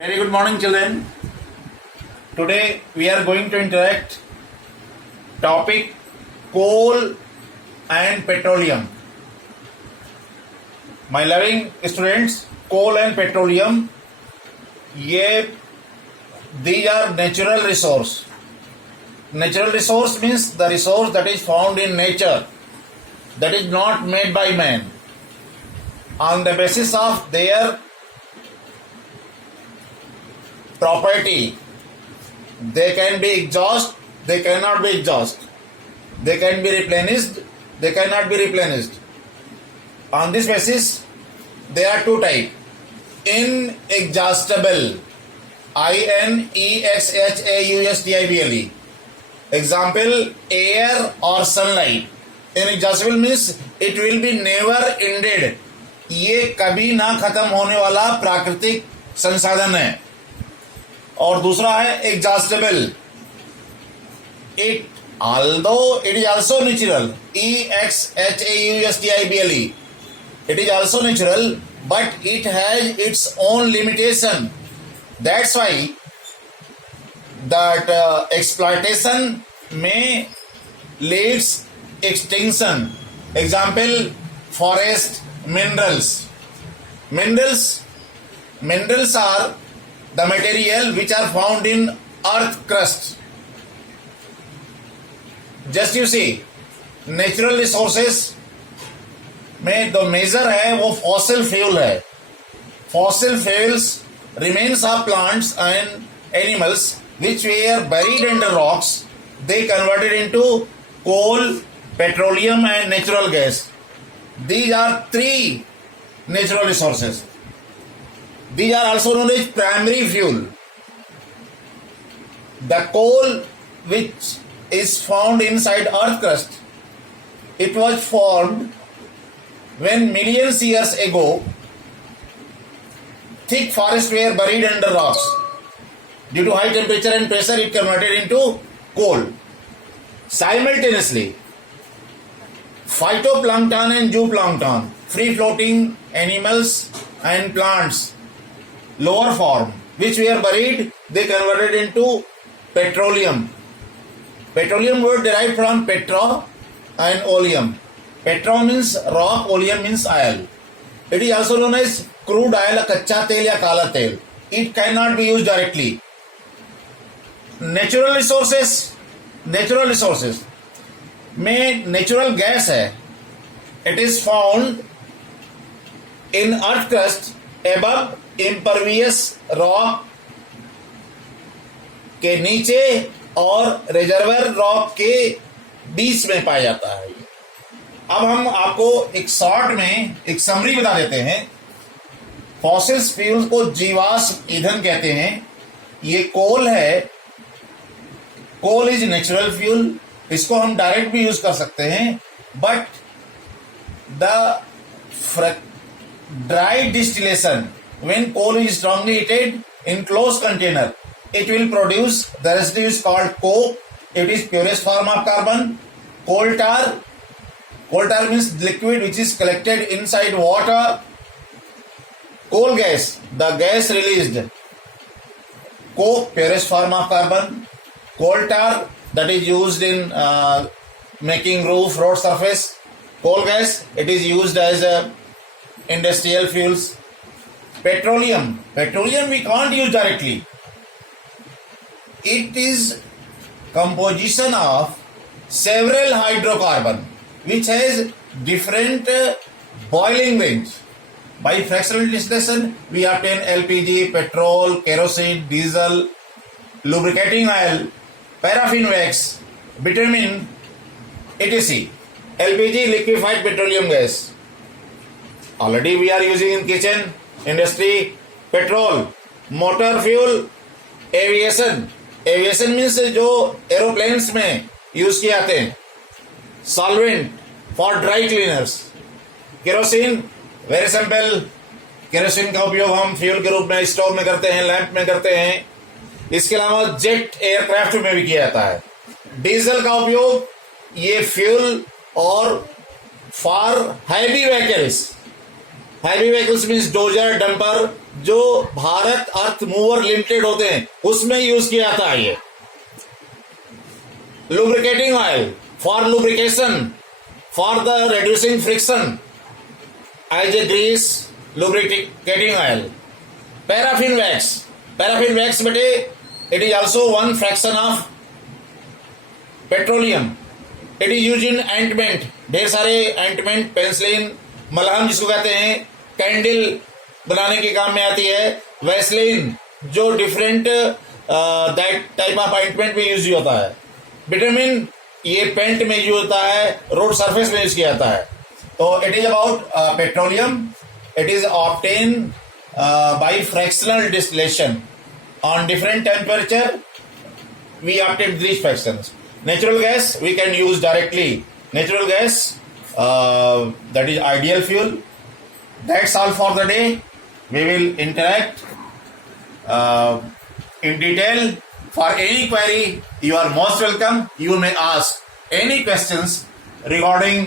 Very good morning, children. Today we are going to interact topic coal and petroleum. My loving students, coal and petroleum, these are natural resource. Natural resource means the resource that is found in nature, that is not made by man. On the basis of their property, they can be exhaust, they cannot be exhaust. They can be replenished, they cannot be replenished. On this basis, there are two types. Inexhaustible, inexhaustible. Example, air or sunlight. Inexhaustible means it will be never ended. ये कभी ना खत्म होने वाला प्राकृतिक संसाधन है. और दूसरा है exhaustible. It although it is also natural, exhaustible. It is also natural, but it has its own limitation. That's why that exploitation may leads extinction. Example, forest, minerals. Minerals are the material which are found in earth crust. Just you see, natural resources में जो major है वो fossil fuel है. Fossil fuels remains of plants and animals which were buried under rocks. They converted into coal, petroleum and natural gas. These are three natural resources. These are also known as primary fuel. The coal which is found inside earth crust, it was formed when millions years ago thick forests were buried under rocks. Due to high temperature and pressure, it converted into coal. Simultaneously, phytoplankton and zooplankton, free floating animals and plants, lower form, which were buried, they converted into petroleum. Petroleum word derived from petra and oleum. Petra means rock, oleum means oil. It is also known as crude oil, कच्चा तेल या काला तेल. It cannot be used directly. Natural resources में natural gas है. It is found in earth crust above impervious rock के नीचे और रिजर्वर रॉक के बीच में पाया जाता है. अब हम आपको एक शॉर्ट में एक समरी बता देते हैं. फॉसिल फ्यूल्स को जीवाश्म ईंधन कहते हैं. ये कोल है. Coal is natural fuel. इसको हम डायरेक्ट भी यूज कर सकते हैं, but the dry distillation when coal is strongly heated in closed container, it will produce the residue is called coke. It is purest form of carbon. Coal tar means liquid which is collected inside water. Coal gas, the gas released. Coke, purest form of carbon. Coal tar, that is used in making roof, road surface. Coal gas, it is used as industrial fuels. Petroleum we can't use directly. It is composition of several hydrocarbon which has different boiling range. By fractional distillation, we obtain LPG, petrol, kerosene, diesel, lubricating oil, paraffin wax, bitumen, etc. LPG, liquefied petroleum gas. Already we are using in kitchen, industry. Petrol, motor fuel, aviation means जो aeroplanes में use किए जाते हैं. Solvent for dry cleaners. Kerosene, very simple. Kerosene का उपयोग हम fuel के रूप में स्टोव में करते हैं, लैंप में करते हैं. इसके अलावा जेट एयरक्राफ्ट में भी किया जाता है. डीजल का उपयोग ये फ्यूल और for heavy vehicles heavy vehicles means dozer, dumper, जो भारत अर्थ मूवर लिमिटेड होते हैं उसमें यूज किया जाता है ये। Lubricating oil for lubrication, for the reducing friction as a grease, lubricating oil. Paraffin wax bete, it is also one fraction of petroleum. It is used in ointment, ढेर सारे ointment, penicillin, मलहम जिसको कहते हैं, कैंडल बनाने के काम में आती है, वैसलीन जो different that type of ointment में यूज होता है, विटामिन ये पेंट में यूज होता है, रोड सरफेस में यूज किया जाता है। तो it is about petroleum, it is obtain by fractional distillation on different temperature, we obtain these fractions. Natural gas we can use directly. Natural gas that is ideal fuel. That's all for the day. We will interact in detail. For any query, you are most welcome. You may ask any questions regarding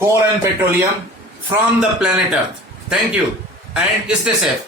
coal and petroleum from the planet Earth. Thank you and stay safe.